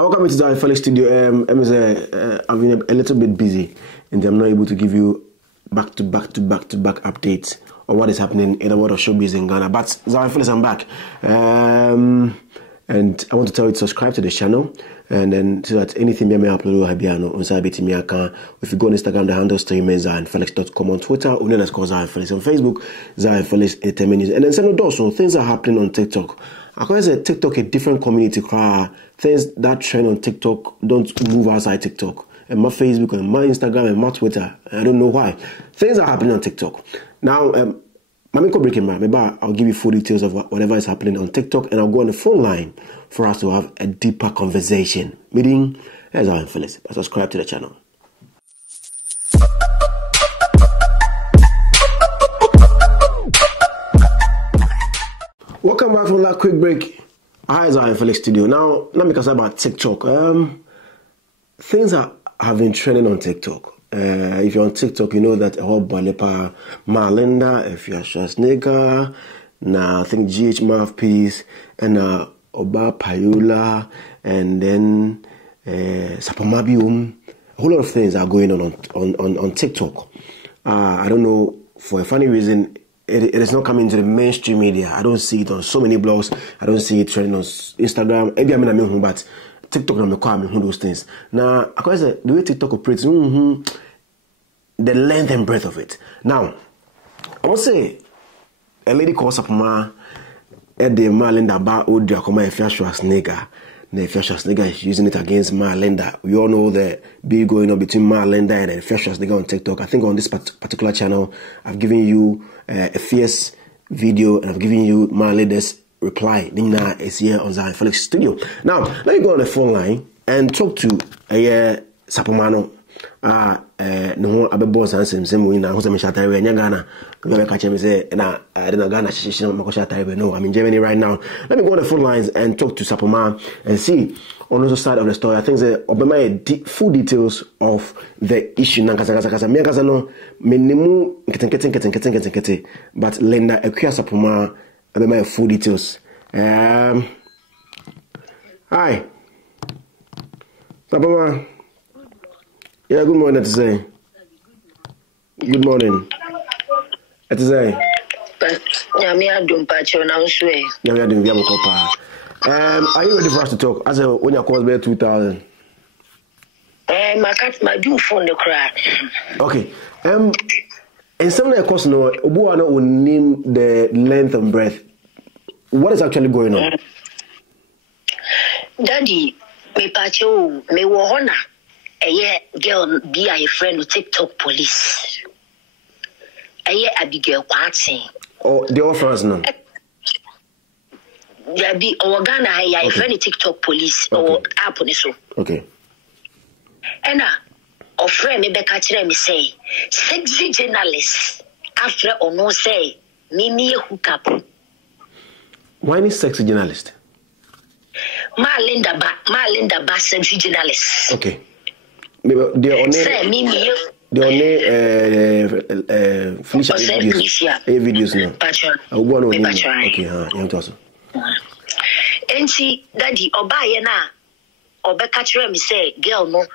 Welcome to the Zionfelix studio. I've been a little bit busy and I'm not able to give you back to back updates on what is happening in the world of showbiz in Ghana. But Zionfelix, I'm back. And I want to tell you to subscribe to the channel, and then so that anything me upload will be on me account. If you go on Instagram, the handle still remains Zionfelix.com, on Twitter, Zionfelix, on Facebook, Zionfelix Entertainment News. And then send also things are happening on TikTok. I call it TikTok a different community. Things that trend on TikTok don't move outside TikTok. And my Facebook and my Instagram and my Twitter. I don't know why. Things are happening on TikTok. Now, maybe I'll give you full details of whatever is happening on TikTok, and I'll go on the phone line for us to have a deeper conversation. Meeting as Zionfelix. Subscribe to the channel. Welcome back from that quick break. Hi, Zionfelix studio. Now let me talk about TikTok. Things have been trending on TikTok. If you're on TikTok, you know that a whole Banipa Malinda, Afia Schwa, now I think GH Mouthpiece, and Oba Payula, and then Sarpomaa. A whole lot of things are going on TikTok. I don't know, for a funny reason, it is not coming to the mainstream media. I don't see it on so many blogs. I don't see it trending on Instagram. Maybe but TikTok na me those things. Now, according to the way TikTok operates, the length and breadth of it. Now, I want to say a lady called Sarpomaa at the Malinda bar Odia Koma Afia Schwa. The Afia Schwa is using it against Malinda. We all know the big going on between Malinda and Afia Schwa on TikTok. I think on this particular channel, I've given you a fierce video, and I've given you Malinda's reply. Nina is here on Zionfelix studio. Now, let me go on the phone line and talk to Sarpomaa. No abe boss and same way now. Who's a Misha Taiwe? Ghana. We catch him say, "Na I didn't Ghana. She's not Makosha Taiwe." No, I'm in Germany right now. Let me go on the phone lines and talk to Sarpomaa and see on the other side of the story. I think the Obama full details of the issue. Nankasa me kasa no menimu keten. But Linda Afia Sarpomaa Obama full details. Hi, Sarpomaa. Yeah, good morning, Osei. Good morning. Osei. Are you ready for us to talk? As when your course be 2000. My do phone the crack. Okay. And some of the course no Obuana will name the length and breadth. What is actually going on? Daddy, me pacho me wohona. Girl be a friend of TikTok police. Abigail Kwati. Oh, the offers no. There be Ghana a friend of TikTok police or app on so. Okay. And a friend me catch me say sexy journalist after or no say me hookup. Why any sexy journalist? Malinda ba sexy journalist. Okay. The Felicia videos no. Okay, and she daddy Obaya na Obe catch me say girl no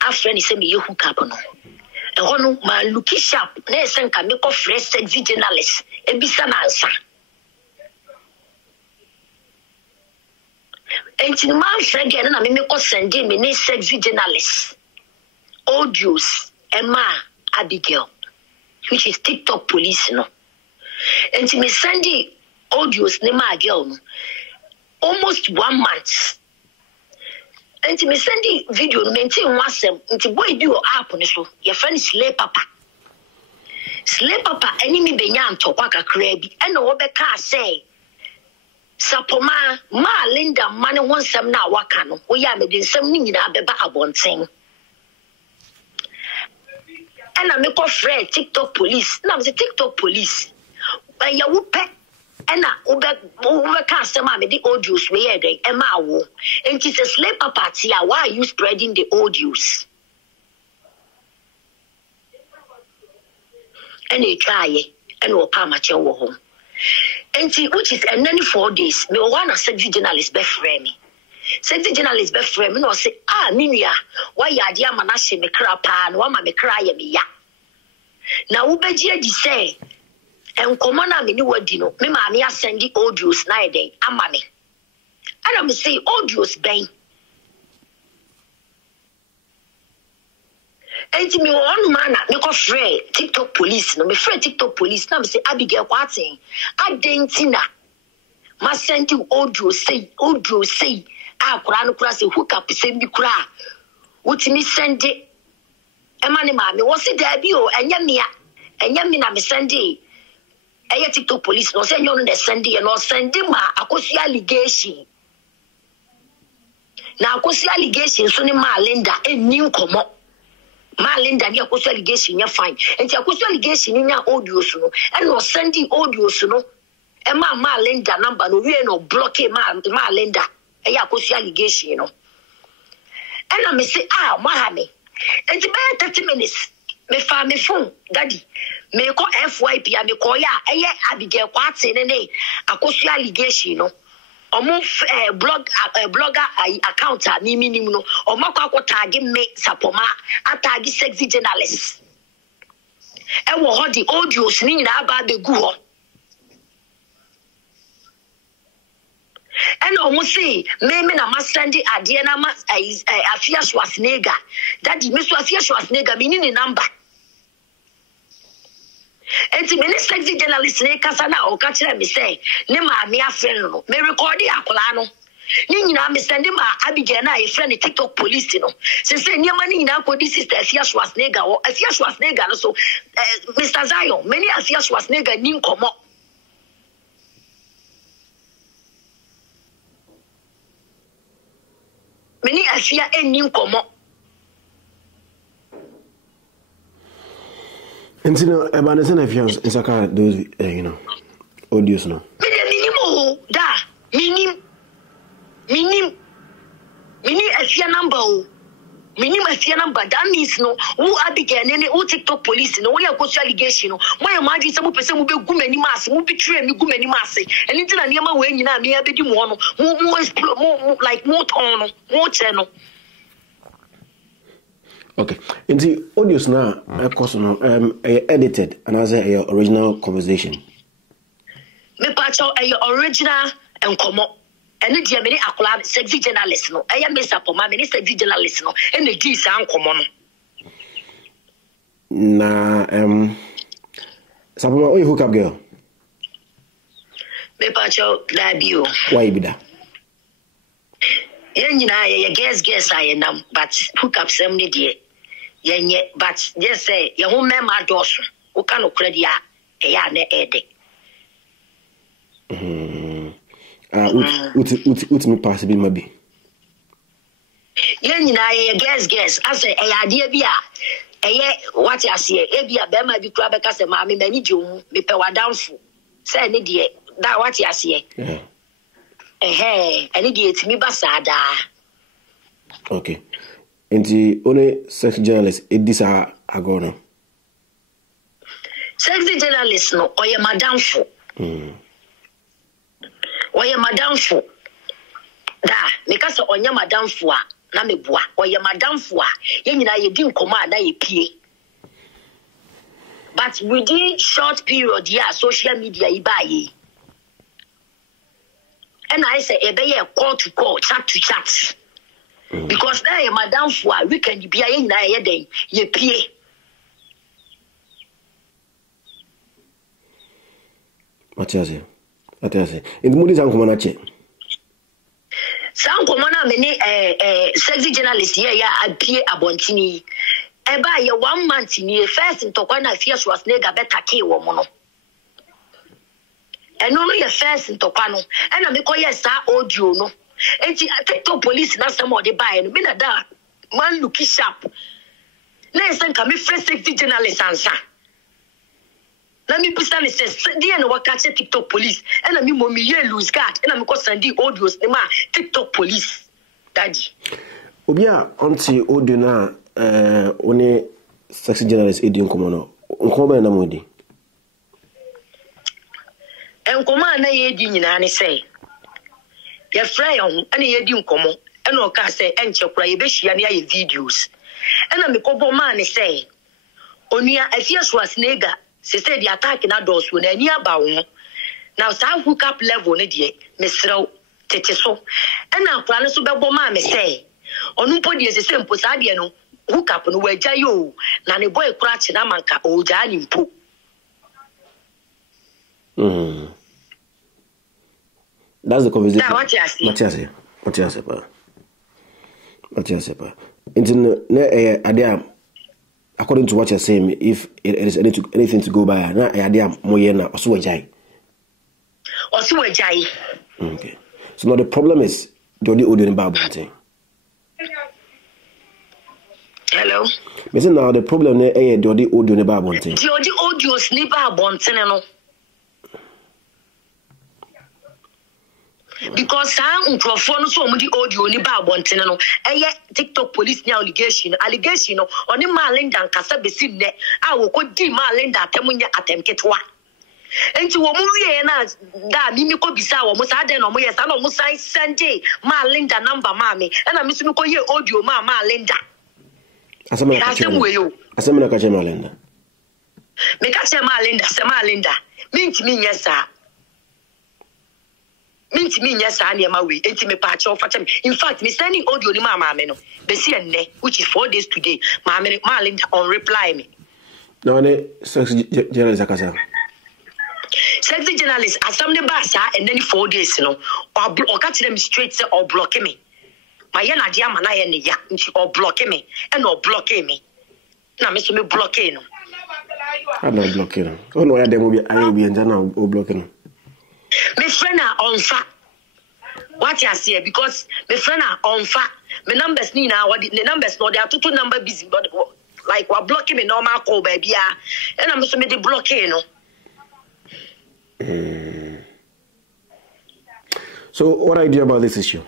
after any say me you hook up no. And one man look sharp, na sen ka me ko fresh sexy journalist e bisa na ansa. And in my friend, and I mean, send him a sexy journalist, audios, Emma Abigail, which is TikTok police, no. And to me, sending audios, Nema girl, almost 1 month. And to me, sending video, maintain one sem, into boy do up on the show. Your friend is Slay Papa. Slay Papa, enemy Benyan to Waka Crabby, and no Obeka say. Sarpomaa Linda money wants some now wakano. We are making some nina beba abonting. And I make a friend TikTok police. Now the TikTok police. When you would pet and I customer the audios where they Emma wo. And it's a slave party. Why are you spreading the audios? And they try and will come at your home. And which is and then 4 days, me one a sexy journalist be frame me. sexy journalist be frame no say minia why yade ama na hye me kra pa no ama me kra ye me ya na wo beji adi say enkomo na me ni wadi no me ma me asendi audios na eden ama me ana me say audios ben enti me one man me ko free TikTok police no me free TikTok police na me say Abigail kwatin adentina ma send you audio say akura no kura say hook up send bi kura wutimi send e ma ne ma me wo se da bi o enya me na me send e TikTok police no say you no send e no send ma akosi allegation na akosi allegation so ne ma Linda enni nkomo ma Linda ni akosi allegation nya fine enti akosi allegation nya audio so no e no send audio so no ma Linda number no we no block ma Linda akosi allegation no and I say ma ha me enti be 30 minutes me fa me phone daddy me ko FYP me ko ya Abigail kwate ne akosi allegation no omo blogger account ni minim no omo kwa tag me Sarpomaa tag sexy journalist e wo ho di audios ni na ba be gu ho and almost say me na masandi ade na ma Afia Schwa daddy me so Afia Schwa me ni number enti me sexy journalist ne kasa na o ka kire me say ne ma me afre no me record akola no ni nyina me send ma Abigail na e friend TikTok police no say ni ma ni nyina ko di sister Afia Schwa wo Afia Schwa no so Mr. Zion many Afia Schwa ni nkomo many Afia enni nkomo and you know about the Afians in Saka those audios no minimum da minim Afia number minim Afia number that means no who Abigail ne who TikTok police no we akosu allegation no my imagine some person will be gumani mass mu betray me gumani mass and it na niam we nyina me abedi mu no mo like mo ton mo channel. Okay, in the audios now, of course, edited and as a original conversation. Me pacho a original and como. And the Germany acquired sexy journalist no. I am Sarpomaa, many sexy journalist no. And the G sound common. Na Sarpomaa, oh you hook up girl. Me pacho labio. Why be that? You guess I am, but hook up some day. But just say your home member does who can credit ne ede. What me possibly maybe. Guess. I say a idea be what I see, Abia Bema be crab as a mammy, many June, me power downful. Say, Nidia, that what I see. Hey, an idiot me basada. Okay. And the only sex journalist, this are agona. Sexy journalist, no, or your madam for. Or your madam for. Da, because on your madam for, Namibua, or your madam for, you didn't command, I pay. But within short period, social media, you buy. And I say, a call to call, chat to chat. Because now, madam, for we can be a day, ye pay. Matias, in the movies, I'm coming at you. Some common many sexy journalists here, I pay a bontini. And by 1 month in the first in Tokana, Afia Schwa better key woman. And only a first in Tokano, and I make all yes, audio no. And TikTok police now some of the buy and been a da man looking sharp. Let's come first safety journalist answer. Let me put some says, dear no catch TikTok police, and I mean mommy lose guard, and I'm going to send the audios the man TikTok police. Daddy. Obia onti audio na one sexy journalist edion komono. Nkoba na modi. Nkoma na ye di nyina ne say. Ye fry on and ye di nkomo. and no can say enchokra yebeshia ne aye videos and me kobo man say onua Afia Schwa snega se say the attack na doors when ani aba wo now sa hook up level ne de mesrew tete so and akwa ne so bebo man me say onu mpo de se say mpo sa de no hook up no wagya yo na ne boy kura chi na manka o ja ni mpo. That's the conversation. Now what you say? What you say? According to what you're saying, if it is anything to go by, na idea moyena osuwejai. Okay. So now the problem is the audio in Bible thing. Hello. Listen now the problem is the audio in Bible thing. The audio sniper bonten no. Because some microphone so mudi audio ni ba bonten no TikTok police ni allegation no oni Malinda nkasa besi nne a wo kodi Malinda atemunya atemketwa enti wo mu wie na da mimi ko bisa wo mu sa den no mo yesa no mo san sende Malinda number mami na mi su mi ko ye audio Malinda asema na kache Malinda me kache Malinda se Malinda minti nyesa minti nyesa na ma we enti me pa che ofa in fact me sending audio ni mama me no be see enne which is 4 days today Malinda on reply me no ne sexy journalist akasa sexy journalist asam ne ba sa and then 4 days no or catch them straight say or block me my yana dia mana ye ne ya nti or block me and or block me na me so me block no I don't block you. Oh no, I will be and or block you. My friend are on fire. What you say? Because my friend are on fire. My numbers ni na what the numbers no they are two number busy but like we're blocking me normal call baby and I'm so me the blocking no. So what I do about this issue?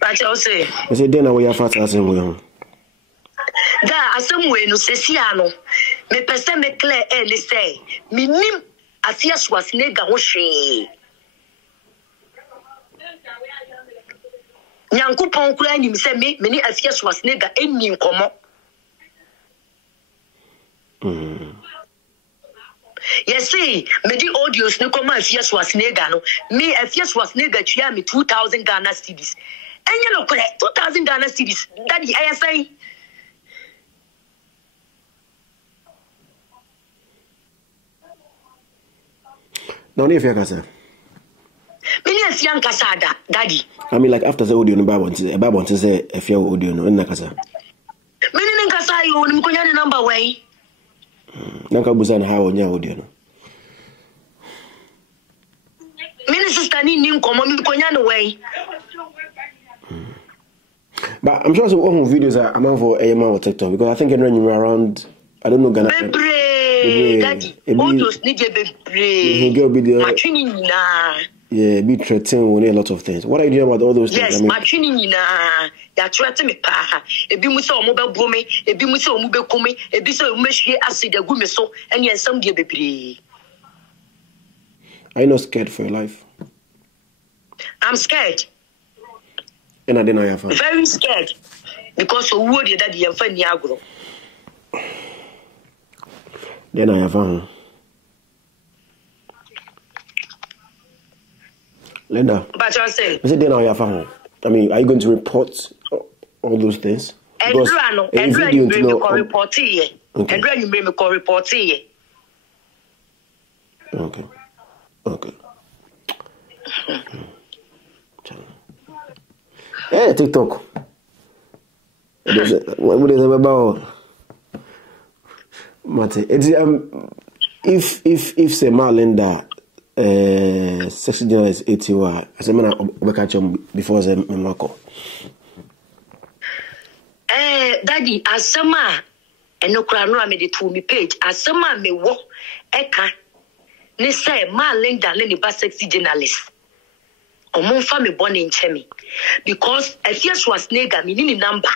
But you say. I said then we are fast as we. Da asem no sesiano. Me pese me clear e say minim Afia Schwa snega ho hwe. Nyankopon kura nim se me ni Afia Schwa snega enni nkomo. Yes see me di audios no koma Afia Schwa snega no me Afia Schwa snega tua me 2000 Ghana cedis. Enye no kore 2000 Ghana cedis daddy ayasai. Now, if you can say, Daddy. I mean, like after the audio, the Bible say if you audio, no, in Nakasa. Meaning, Kasa, you will the number way. Nakabuzan, how on your audio? Minister Stanley, common Koyan way. But I'm sure some of videos are among for AMA or TikTok because I think I'm running around. I don't know Ghana. Daddy, audios need to be brave. Yeah, be threatening with a lot of things. What are you doing about all those things? Yes, machine na. They threatening me pa. Ebi mu say omo be bome, ebi mu say omo be kome, ebi say omo hwie acid agu me so, and yen sam de bebre. Are you not scared for your life? I'm scared. And I didn't know your father. Very scared. Because of what you daddy and funny agro. Then I have Linda. But I say, is it then I have I mean, are you going to report all those things? And you bring me report here. And you bring me report here. Okay. Hey, TikTok. What is it about? Mate, if say Malinda sexy journalist 80 as I mean I catch him before say Marco. Daddy, asama eno kura no me de to me page asama me wo eka ne say Malinda ne ba sexy journalist. Omonfa me born nchemi because Afia Schwa snega me ni number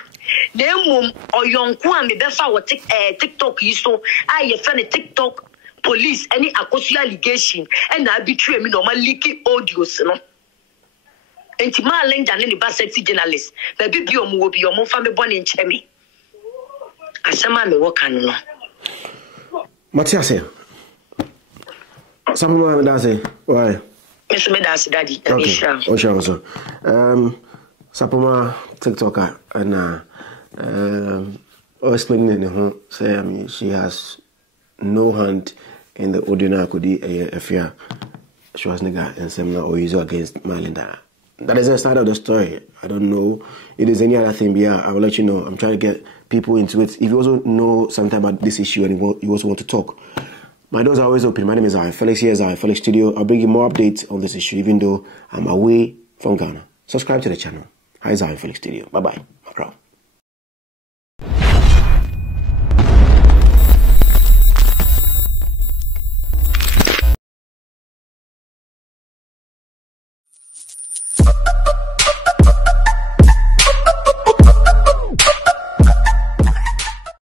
na emom oyonko a me befa wo TikTok yi so aye fa ne TikTok police any akosu allegation and na betray me no ma leak audios no enti ma lenja ne ba sexy journalist ba bi omo wo bi omo fa me bone nche me asema me wo kan no Matiase Sarpomaa me da say why Mr. Medas daddy okay oh sure so Sarpomaa TikToker and explaining her say I mean she has no hand in the audio kodi Afia Schwa nigga and seminar or use against Malinda. That is the start of the story. I don't know if there's any other thing beyond. I will let you know. I'm trying to get people into it. If you also know something about this issue and you also want to talk, my doors are always open. My name is Zionfelix. Here is Zionfelix Studio. I'll bring you more updates on this issue even though I'm away from Ghana. Subscribe to the channel. Hi, Zionfelix Studio. Bye-bye.